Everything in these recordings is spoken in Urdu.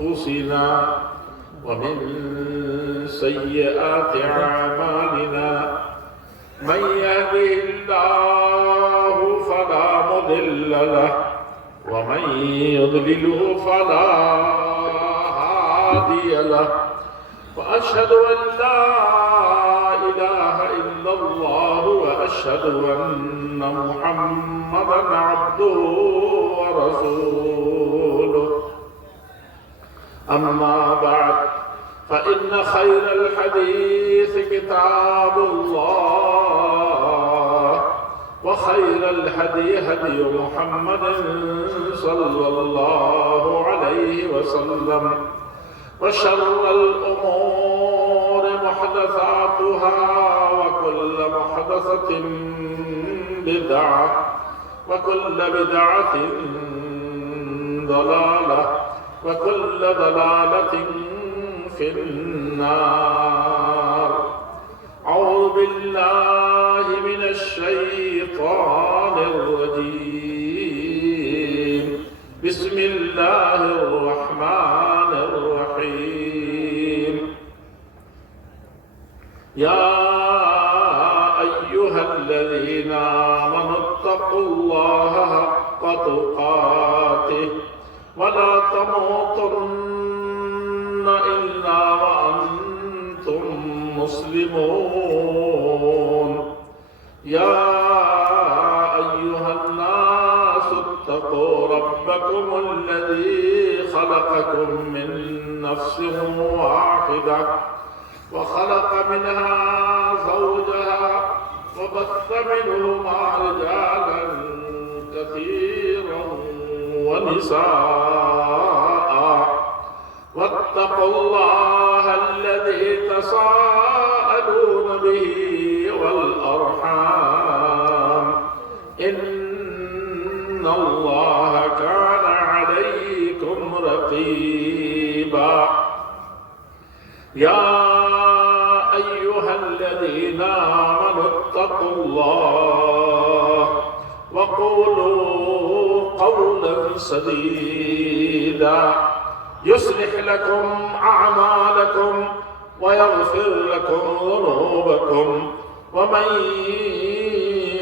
أنفسنا ومن سيئات أعمالنا من يهده الله فلا مضل له ومن يضلله فلا هادي له وأشهد أن لا إله إلا الله وأشهد أن محمدا عبده ورسوله أما بعد فإن خير الحديث كتاب الله وخير الهدي هدي محمد صلى الله عليه وسلم وشر الأمور محدثاتها وكل محدثة بدعة وكل بدعة ضلالة وكل ضلالة في النار. أعوذ بالله من الشيطان الرجيم. بسم الله الرحمن الرحيم. يا أيها الذين آمنوا اتقوا الله حق تقاته ولا تموتن إلا وأنتم مسلمون. يا أيها الناس اتقوا ربكم الذي خلقكم من نفس واحدة وخلق منها زوجها وبث منهما رجالا كثيرا ونساء واتقوا الله الذي تساءلون به والأرحام إن الله كان عليكم رقيبا. يا أيها الذين آمنوا اتقوا الله وقولوا قولا سديدا يصلح لكم أعمالكم ويغفر لكم ذنوبكم ومن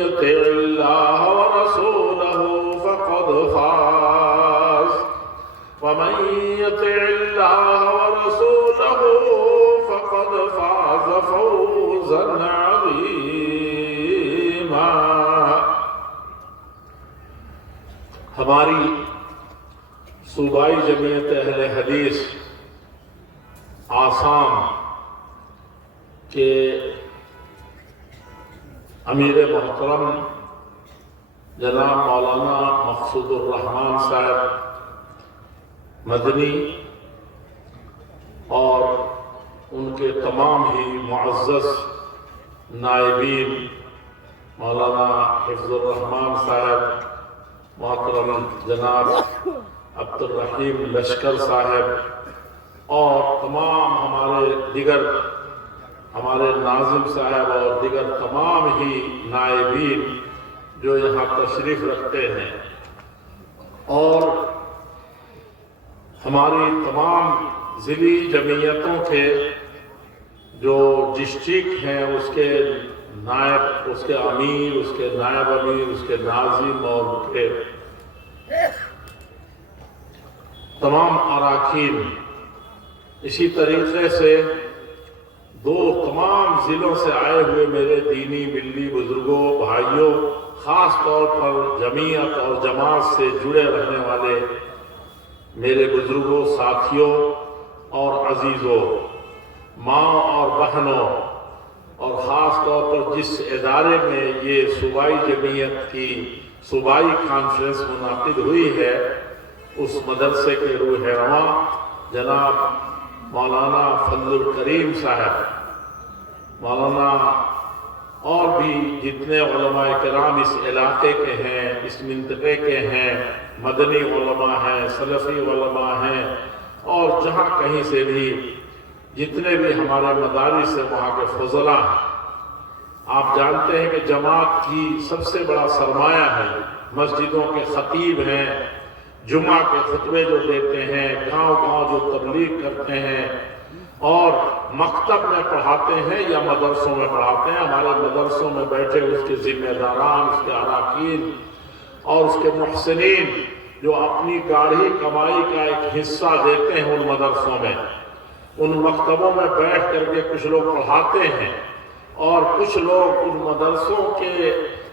يطع الله ورسوله فقد فاز ومن يطع الله ورسوله فقد فاز فوزا عظيما. ہماری صوبائی جمعیت اہل حدیث آسام کے امیر محترم جناب مولانا مقصود الرحمان صاحب مدنی اور ان کے تمام ہی معزز نائبین مولانا حفظ الرحمان صاحب، محترم جناب عبد الرحیم لشکر صاحب اور تمام ہمارے ناظم صاحب اور دیگر تمام ہی نائبین جو یہاں تشریف رکھتے ہیں، اور ہماری تمام ضلعی جمعیتوں کے جو ڈسٹرکٹ ہیں اس کے نائب، اس کے امیر، اس کے نائب امیر، اس کے ناظم اور ان کے تمام اراکین، اسی طریقے سے تمام ضلعوں سے آئے ہوئے میرے دینی ملی بزرگوں، بھائیوں، خاص طور پر جمعیت اور جماعت سے جڑے رہنے والے میرے بزرگوں، ساتھیوں اور عزیزوں، ماں اور بہنوں، اور خاص طور پر جس ادارے میں یہ صوبائی جمعیت کی صوبائی کانفرنس منعقد ہوئی ہے، اس مدرسے کے روح رواں جناب مولانا فضل الکریم صاحب، مولانا اور بھی جتنے علماء کرام اس علاقے کے ہیں، اس منطقے کے ہیں، مدنی علماء ہیں، سلفی علماء ہیں، اور جہاں کہیں سے بھی جتنے بھی ہمارے مدارس سے وہاں کے فضلاء، آپ جانتے ہیں کہ جماعت کی سب سے بڑا سرمایہ ہے، مسجدوں کے خطیب ہیں، جمعہ کے خطبے جو دیتے ہیں، گاؤں گاؤں جو جو تبلیغ کرتے ہیں اور مکتب میں پڑھاتے ہیں یا مدرسوں میں پڑھاتے ہیں، ہمارے مدرسوں میں بیٹھے اس کے ذمہ داران، اس کے اراکین اور اس کے محسنین جو اپنی گاڑھی کمائی کا ایک حصہ دیتے ہیں ان مدرسوں میں، ان مکتبوں میں بیٹھ کر کے کچھ لوگ پڑھاتے ہیں اور کچھ لوگ ان مدرسوں کے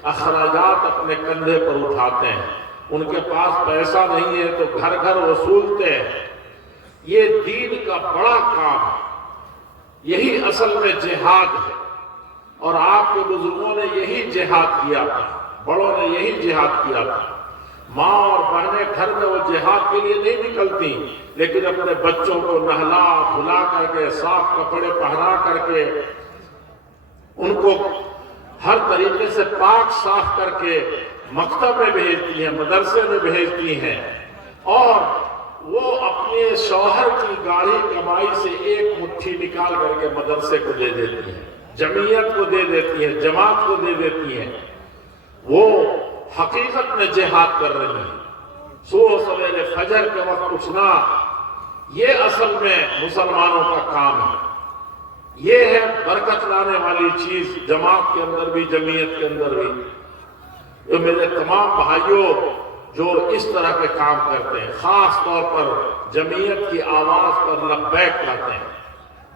اخراجات اپنے کندھے پر اٹھاتے ہیں۔ ان کے پاس پیسہ نہیں ہے تو گھر گھر وصولتے ہیں۔ یہ دین کا بڑا کام ہے، یہی اصل میں جہاد ہے، اور آپ کے بزرگوں نے یہی جہاد کیا تھا، بڑوں نے یہی جہاد کیا تھا۔ ماں اور بہنیں گھر میں وہ جہاد کے لیے نہیں نکلتی، لیکن اپنے بچوں کو نہلا دھلا کر کے، صاف کپڑے پہنا کر کے، ان کو ہر طریقے سے پاک صاف کر کے مکتب میں بھیجتی ہیں، مدرسے میں بھیجتی ہیں، اور وہ اپنے شوہر کی گاڑی کمائی سے ایک مٹھی نکال کر کے مدرسے کو دے دیتی ہیں، جمعیت کو دے دیتی ہیں، جماعت کو دے دیتی ہیں۔ وہ حقیقت میں جہاد کر رہی ہیں۔ صبح سویرے فجر کے وقت اٹھنا، یہ اصل میں مسلمانوں کا کام ہے۔ یہ ہے برکت لانے والی چیز، جماعت کے اندر بھی، جمعیت کے اندر بھی۔ تو میرے تمام بھائیوں جو اس طرح کے کام کرتے ہیں، خاص طور پر جمعیت کی آواز پر لبیک کہتے ہیں،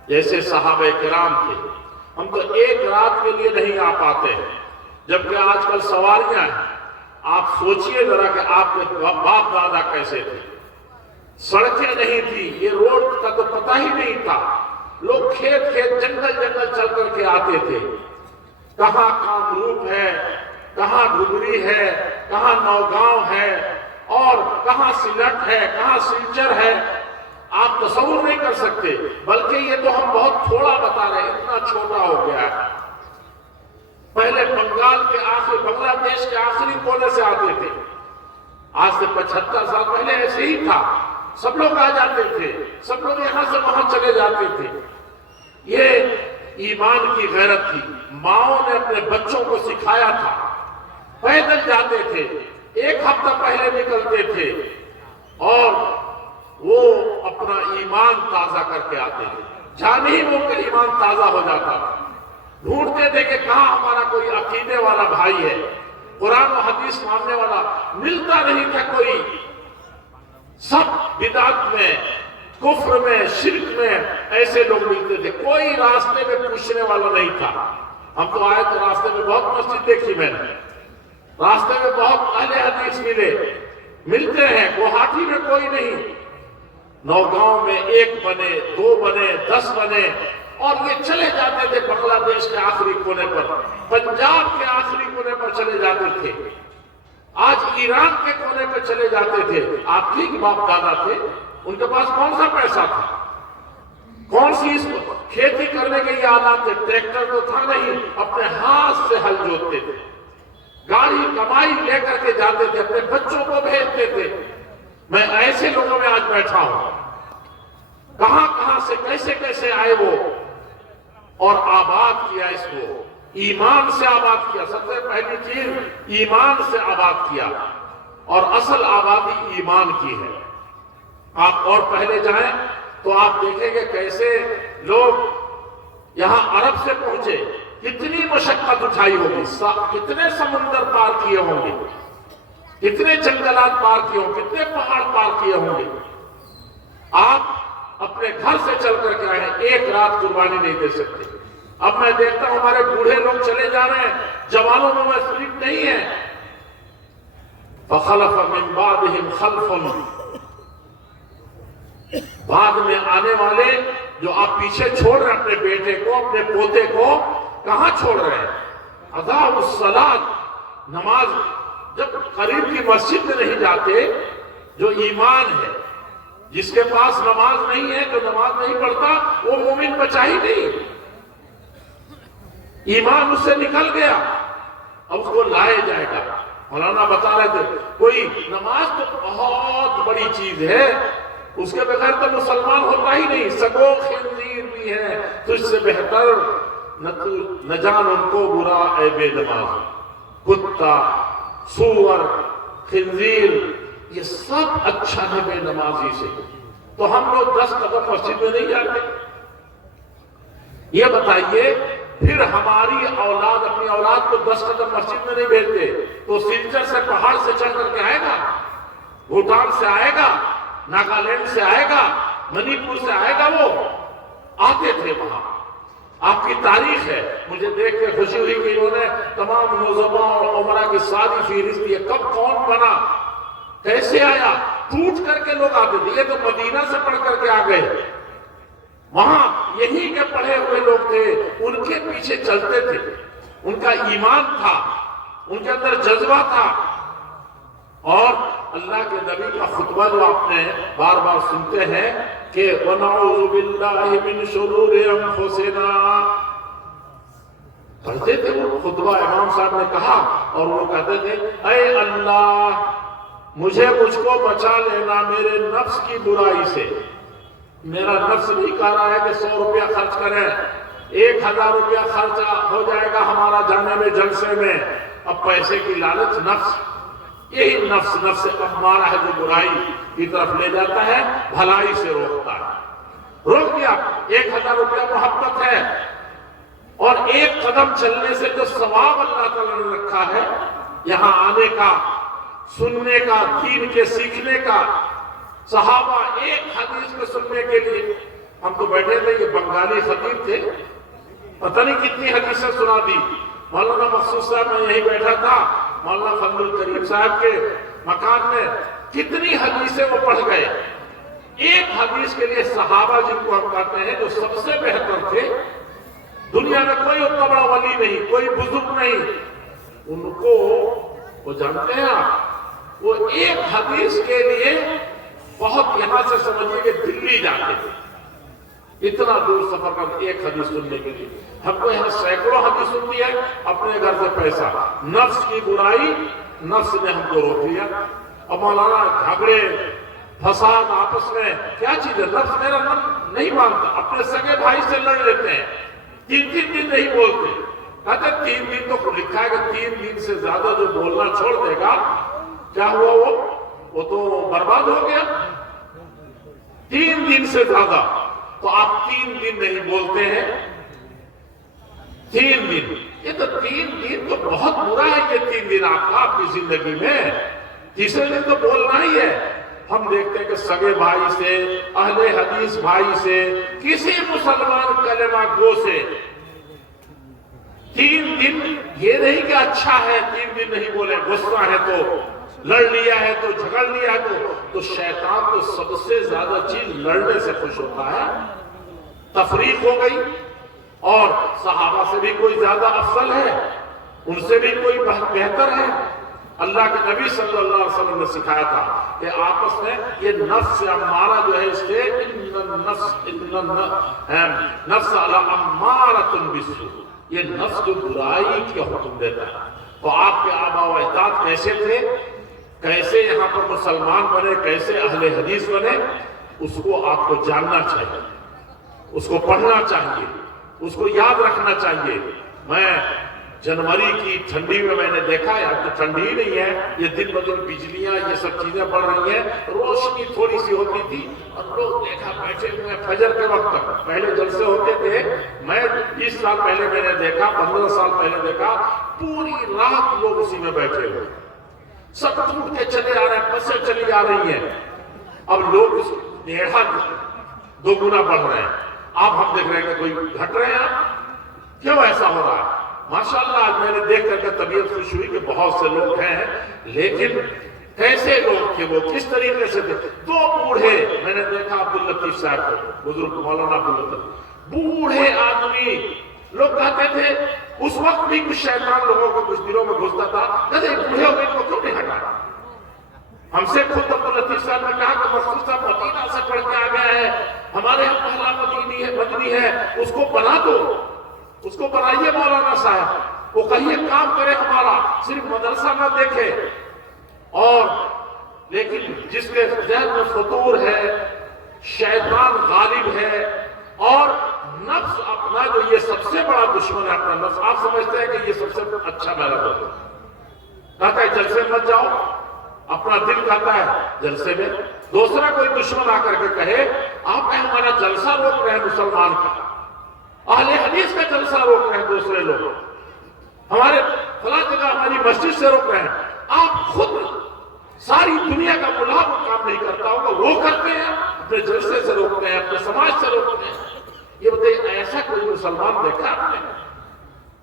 جیسے صحابہ کرام تھے۔ ہم تو ایک رات کے لیے نہیں آ پاتے ہیں، جبکہ آج کل سواریاں ہیں۔ آپ سوچئے ذرا کہ آپ کے باپ دادا کیسے تھے، سڑکیں نہیں تھی، یہ روڈ کا تو پتہ ہی نہیں تھا، لوگ کھیت کھیت جنگل جنگل چل کر کے آتے تھے۔ کہاں کامروپ ہے، کہاں ڈھبری ہے، کہاں نوگاؤں ہے، اور کہاں سلٹ ہے، کہاں سلچر ہے، آپ تصور نہیں کر سکتے۔ بلکہ یہ تو ہم بہت تھوڑا بتا رہے ہیں، اتنا چھوٹا ہو گیا ہے۔ پہلے بنگال کے آخری، بنگلہ دیش کے آخری کونے سے آتے تھے۔ آج سے 75 سال پہلے ایسے ہی تھا، سب لوگ آ جاتے تھے، سب لوگ یہاں سے وہاں چلے جاتے تھے۔ یہ ایمان کی غیرت تھی۔ ماؤں نے اپنے بچوں کو سکھایا تھا، پیدل جاتے تھے، ایک ہفتہ پہلے نکلتے تھے، اور وہ اپنا ایمان تازہ کر کے آتے تھے۔ جان ہی وہ کہ ایمان تازہ ہو جاتا تھا۔ ڈھونڈتے تھے کہ کہاں ہمارا کوئی عقیدے والا بھائی ہے، قرآن و حدیث ماننے والا، ملتا نہیں تھا کوئی۔ سب بدعت میں، کفر میں، شرک میں ایسے لوگ ملتے تھے، کوئی راستے میں پوچھنے والا نہیں تھا۔ ہم تو آئے تو راستے میں بہت مسجد دیکھی میں نے، راستے میں بہت اہل حدیث ملتے ہیں، گوہاٹی میں کوئی نہیں، نوگاؤں میں 1 بنے، 2 بنے، 10 بنے، اور یہ چلے جاتے تھے بنگلہ دیش کے آخری کونے پر، پنجاب کے آخری کونے پر چلے جاتے تھے، آج ایران کے کونے پر چلے جاتے تھے۔ آپ ہی کے باپ دادا تھے، ان کے پاس کون سا پیسہ تھا، کون سی کھیتی کرنے کے یہ آلات تھے، ٹریکٹر تو تھا نہیں، اپنے ہاتھ سے ہل جوتتے تھے، گاڑی کمائی لے کر کے جاتے تھے، اپنے بچوں کو بھیجتے تھے۔ میں ایسے لوگوں میں آج بیٹھا ہوں، کہاں کہاں سے کیسے کیسے آئے وہ، اور آباد کیا اس کو، ایمان سے آباد کیا۔ سب سے پہلی چیز ایمان سے آباد کیا، اور اصل آبادی ایمان کی ہے۔ آپ اور پہلے جائیں تو آپ دیکھیں گے کیسے لوگ یہاں عرب سے پہنچے، کتنی مشقت اٹھائی ہوگی، کتنے سمندر پار کیے ہوں گے، کتنے جنگلات پار کیے ہوں گے، کتنے پہاڑ پار کیے ہوں گے۔ آپ اپنے گھر سے چل کر کے آئے ہیں، ایک رات قربانی نہیں دے سکتے۔ اب میں دیکھتا ہوں ہمارے بوڑھے لوگ چلے جا رہے ہیں، جوانوں میں مسلم نہیں ہے۔ فَخَلَفَ مِن بَعْدِهِمْ خَلْفٌ، بعد میں آنے والے جو آپ پیچھے چھوڑ رہے ہیں، اپنے بیٹے کو، اپنے پوتے کو، کہاں چھوڑ رہے ہیں؟ اضاعوا الصلاۃ، نماز جب قریب کی مسجد میں نہیں جاتے۔ جو ایمان ہے، جس کے پاس نماز نہیں ہے، جو نماز نہیں پڑھتا، وہ مومن بچا ہی نہیں، ایمان اس سے نکل گیا، اب اس کو لائے جائے گا۔ مولانا بتا رہے تھے کوئی نماز تو بہت بڑی چیز ہے، اس کے بغیر تو مسلمان ہوتا ہی نہیں، سگو خنزیر بھی ہے تجھ سے بہتر، نہ جان ان کو برا اے بے نماز۔ کتا، سور، خنزیر، یہ سب اچھا ہے بے نمازی سے۔ تو ہم لوگ 10 قدم مسجد میں نہیں جاتے؟ یہ بتائیے پھر ہماری اولاد اپنی اولاد کو 10 قدم مسجد میں نہیں بھیجتے تو سلچر سے پہاڑ سے چڑھ کر کے آئے گا، بھوٹان سے آئے گا، ناگالینڈ سے آئے گا، منی پور سے آئے گا؟ وہ آتے تھے وہاں. آپ کی تاریخ ہے. مجھے دیکھ کے خوشی ہوئی کہ انہوں نے تمام نوزباں اور عمرہ کی ساری فہرست دی. کب کون بنا، کیسے آیا، ٹوٹ کر کے لوگ آتے تھے. یہ تو مدینہ سے پڑھ کر کے آ گئے. وہاں یہی کے پڑھے ہوئے لوگ تھے، ان کے پیچھے چلتے تھے. ان کا ایمان تھا، ان کے اندر جذبہ تھا. اور اللہ کے نبی کا خطبہ جو آپ نے بار بار سنتے ہیں کہ وَنَعُوذُ بِاللَّهِ مِن شُرُورِ أَنفُسِنَا، پڑھتے تھے وہ خطبہ. امام صاحب نے کہا اور وہ کہتے تھے اے اللہ مجھ کو بچا لینا میرے نفس کی برائی سے. میرا نفس نہیں کہہ رہا ہے کہ 100 روپیہ خرچ کریں، 1000 روپیہ خرچ ہو جائے گا ہمارا جانے میں جلسے میں. اب پیسے کی لالچ، نفس، یہی نفس امارہ ہے جو برائی کی طرف لے جاتا ہے، بھلائی سے روکتا ہے. روک دیا. 1000 روپیہ محبت ہے، اور 1 قدم چلنے سے جو ثواب اللہ تعالیٰ نے رکھا ہے یہاں آنے کا، سننے کا، دین کے سیکھنے کا. صحابہ ایک حدیث کو سننے کے لیے، ہم تو بیٹھے تھے، یہ بنگالی خطیب تھے، پتہ نہیں کتنی حدیثیں سنا دی. مولانا مقصود صاحب میں یہی بیٹھا تھا، مولانا فضل الکریم صاحب کے مکان میں کتنی حدیثیں وہ پڑھ گئے. ایک حدیث کے لیے صحابہ جن کو ہم کہتے ہیں جو سب سے بہتر تھے، دنیا میں کوئی اتنا بڑا ولی نہیں، کوئی بزرگ نہیں، ان کو وہ جانتے ہیں آپ، وہ ایک حدیث کے لیے بہت یہاں سے سمجھیے کہ دلی جاتے تھے. اتنا دور سفر کر ایک حدیث سننے کے لیے. ہم کو یہاں سینکڑوں حدیث سنتی ہے، اپنے گھر سے پیسہ. نفس کی برائی، نفس نے ہم کو روک لیا. اب مولانا جھگڑے فساد آپس میں کیا چیز ہے؟ نفس میرا نفس نہیں مانتا. اپنے سگے بھائی سے لڑ لیتے ہیں، 3 دن نہیں بولتے. کہتے 3 دن تو لکھا ہے کہ 3 دن سے زیادہ جو بولنا چھوڑ دے گا، کیا ہوا وہ تو برباد ہو گیا. 3 دن سے زیادہ تو آپ 3 دن نہیں بولتے ہیں. 3 دن، یہ تو 3 دن تو بہت برا ہے. یہ 3 دن آپ کی زندگی میں، تیسرے دن تو بولنا ہی ہے. ہم دیکھتے ہیں کہ سگے بھائی سے، اہل حدیث بھائی سے، کسی مسلمان کلمہ گو سے 3 دن، یہ نہیں کہ اچھا ہے 3 دن نہیں بولے. غصہ ہے تو لڑ لیا ہے تو جھگڑ لیا ہے تو شیطان تو سب سے زیادہ چیز لڑنے سے خوش ہوتا ہے. تفریق ہو گئی. اور صحابہ سے بھی کوئی زیادہ افضل ہے، ان سے بھی کوئی بہتر ہے. اللہ کے نبی صلی اللہ علیہ وسلم نے سکھایا تھا کہ آپس میں یہ نفس امارہ جو ہے اس کے نفس امارۃ بالسوء، یہ نفس جو برائی کا حکم دیتا ہے. تو آپ کے آباء و اجداد کیسے تھے، کیسے یہاں پر مسلمان بنے، کیسے اہل حدیث بنے، اس کو آپ کو جاننا چاہیے، اس کو پڑھنا چاہیے، اس کو یاد رکھنا چاہیے. میں جنوری کی ٹھنڈی میں نے دیکھا، یار تو ٹھنڈی ہی نہیں ہے، یہ دن بدن بجلیاں یہ سب چیزیں بڑھ رہی ہیں، روشنی تھوڑی سی ہوتی تھی اور لوگ دیکھا بیٹھے ہوئے فجر کے وقت تک. پہلے جلسے ہوتے تھے، میں 20 سال پہلے میں نے دیکھا، 15 سال پہلے دیکھا، پوری رات لوگ اسی میں بیٹھے ہوئے، سب ٹوٹ کے چلے آ رہے ہیں، بسیں چلی آ رہی ہیں. اب لوگ اس 2 گنا بڑھ رہے ہیں. اب ہم دیکھ رہے ہیں کہ کوئی گھٹ رہے ہیں. کیوں ایسا ہو رہا ہے؟ ماشاءاللہ آج میں نے دیکھ کر کے طبیعت خوش ہوئی کہ بہت سے لوگ ہیں، لیکن کیسے لوگ تھے وہ، کس طریقے سے تھے. 2 بوڑھے میں نے دیکھا، عبداللطیف صاحب کو، بزرگ مولانا عبداللطیف، بوڑھے آدمی. لوگ کہتے تھے اس وقت بھی کچھ شیطان لوگوں کو کچھ دلوں میں گھستا تھا، کہتے بوڑھے ہو گئے کو کیوں نہیں ہٹایا. ہم سے خود عبداللطیف صاحب نے کہا کہ مقصود صاحب مدینہ سے پڑھ کے آ گیا ہے، ہمارے یہاں پہلا مدنی ہے، اس کو بنا دو، اس کو بنائیے مولانا صاحب، وہ کہیے کام کرے ہمارا، صرف مدرسہ نہ دیکھے. اور لیکن جس کے ذہن میں فطور ہے، شیطان غالب ہے، اور نفس اپنا جو یہ سب سے بڑا دشمن ہے اپنا نفس. آپ سمجھتے ہیں کہ یہ سب سے اچھا میرا دوست ہے، کہتا ہے جلسے مت جاؤ، اپنا دل کہتا ہے جلسے میں دوسرا کوئی دشمن آ کر کے کہے آپ ہمارا جلسہ روک رہے ہیں مسلمان کا، اہل حدیث کا جلسہ روک رہے ہیں دوسرے لوگ، ہمارے فلاں جگہ ہماری مسجد سے روک رہے ہیں، آپ خود ساری دنیا کا ملا وہ کام نہیں کرتا ہوگا، وہ کرتے ہیں، اپنے جلسے سے روکتے ہیں، اپنے سماج سے روکتے ہیں۔ یہ بتائیے ایسا کوئی مسلمان دیکھا آپ نے؟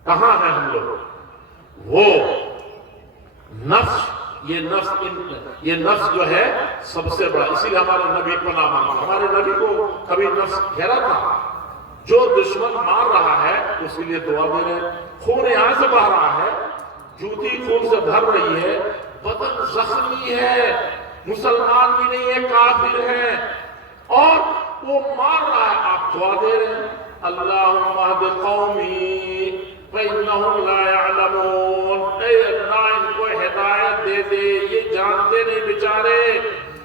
کہاں ہیں ہم لوگ؟ وہ نفس، یہ نفس جو ہے سب سے بڑا، اسی لیے ہمارے نبی پناہ مانگا، ہمارے نبی کو کبھی نفس گھیرا تھا، جو دشمن مار رہا ہے اس کے لیے دعا دے رہے ہیں، خون یہاں سے بہ رہا ہے، جوتی خون سے بھر رہی ہے، بدن زخمی ہے، مسلمان بھی نہیں ہے، کافر ہے، اور وہ مار رہا ہے، آپ دعا دے رہے ہیں اللہم اہد قومی فإنہم لا يعلمون، اے اللہ ان کو ہدایت دے دے، یہ جانتے نہیں بیچارے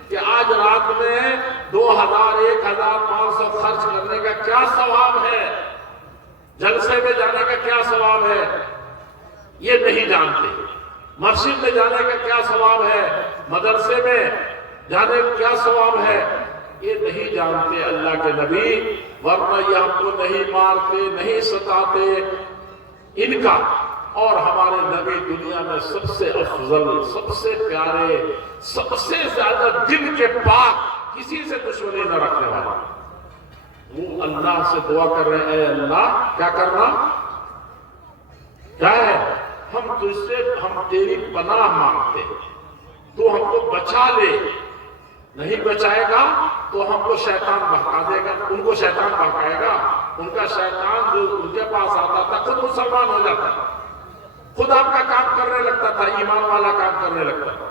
کہ آج رات میں 2000 1500 خرچ کرنے کا کیا ثواب ہے، جلسے میں جانے کا کیا ثواب ہے، یہ نہیں جانتے، مسجد میں جانے کا کیا ثواب ہے، مدرسے میں جانے کا کیا ثواب ہے، یہ نہیں جانتے اللہ کے نبی، ورنہ یہ ہم کو نہیں مارتے، نہیں ستاتے، ان کا اور ہمارے نبی دنیا میں سب سے افضل، سب سے پیارے، سب سے زیادہ دل کے پاک، کسی سے دشمنی نہ رکھنے والا، وہ اللہ سے دعا کر رہے ہیں، اے اللہ کیا کرنا کیا ہے، ہم تجھ سے، ہم تیری پناہ مانگتے، تو ہم کو بچا لے، نہیں بچائے گا تو ہم کو شیطان بہکا دے گا، ان کو شیطان بہکائے گا، ان کا شیطان جو ان کے پاس آتا تھا خود مسلمان ہو جاتا تھا، خود آپ کا کام کرنے لگتا تھا، ایمان والا کام کرنے لگتا تھا،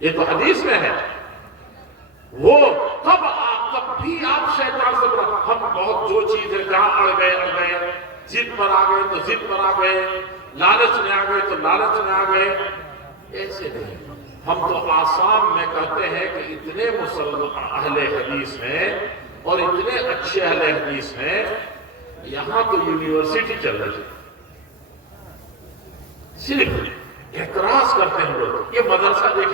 یہ تو حدیث میں ہے، وہ تب بھی آپ شیطان سے برا، ہم بہت جو چیز ہے جہاں اڑ گئے، ضد پر آ گئے تو ضد پر آ گئے، لالچ میں آ گئے تو لالچ میں آ گئے، ایسے نہیں، ہم تو آسام میں کہتے ہیں کہ اتنے مسلمان اہل حدیث ہیں اور اتنے اچھے اہل حدیث ہیں، یہاں تو یونیورسٹی چل رہی ہے، صرف اعتراض کرتے ہیں لوگ، یہ مدرسہ دیکھ